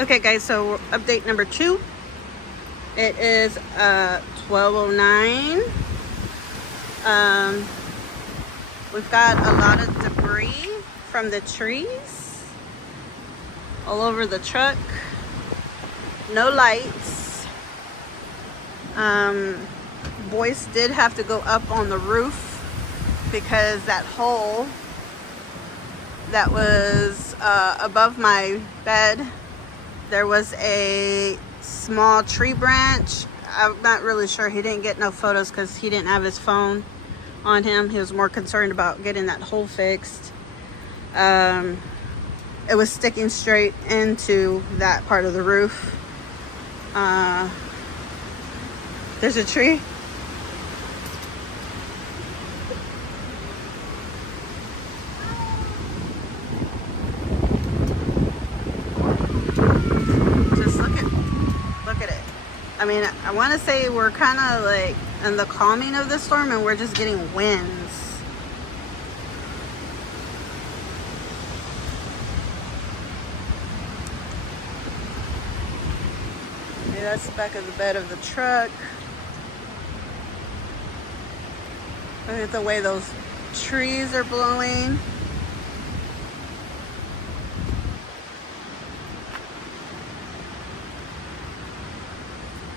Okay guys, so update number 2. It is 12:09. We've got a lot of debris from the trees all over the truck. No lights. Boyce did have to go up on the roof because that hole that was above my bed, there was a small tree branch. I'm not really sure. He didn't get no photos because he didn't have his phone on him. He was more concerned about getting that hole fixed. It was sticking straight into that part of the roof. There's a tree. Look at it. I mean, I want to say we're kind of like in the calming of the storm and we're just getting winds. Okay, that's the back of the bed of the truck. Look at the way those trees are blowing.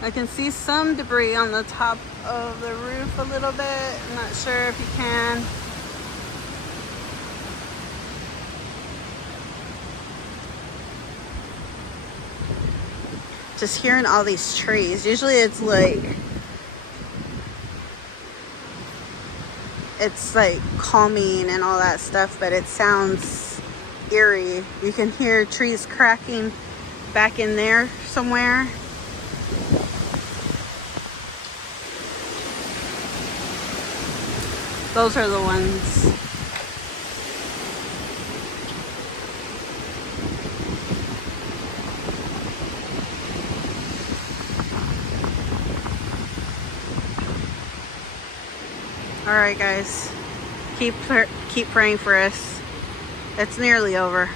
I can see some debris on the top of the roof a little bit. I'm not sure if you can. Just hearing all these trees. Usually it's like calming and all that stuff, but it sounds eerie. You can hear trees cracking back in there somewhere. Those are the ones. All right, guys. Keep praying for us. It's nearly over.